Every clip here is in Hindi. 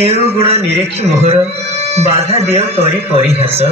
केउ गुण निरेखी मोहर बाधा दियो करी परिहास।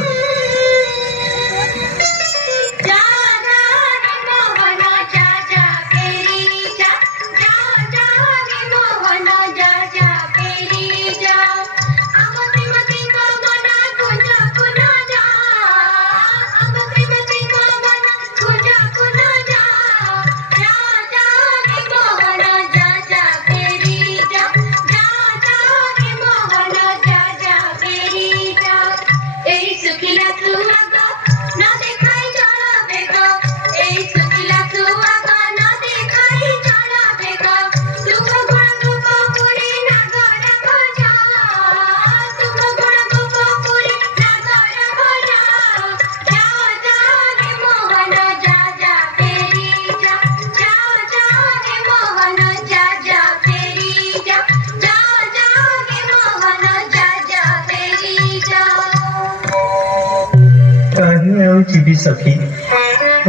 जीवी सखी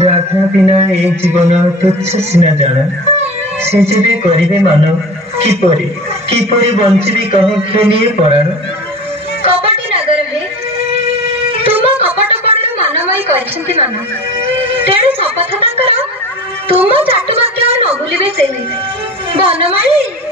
राधा बिना ए जीवन तुच्छ सीना जाना से जेबे करिवे मानव किपरि किपरि बंचिबी कह खेलिए पराण। कपटी नगर हे तुम कपटपण मानमय करछंती मानव तेणु शपथ ताकर तुम चाटुबाक्य न भूलिबे से बनमाली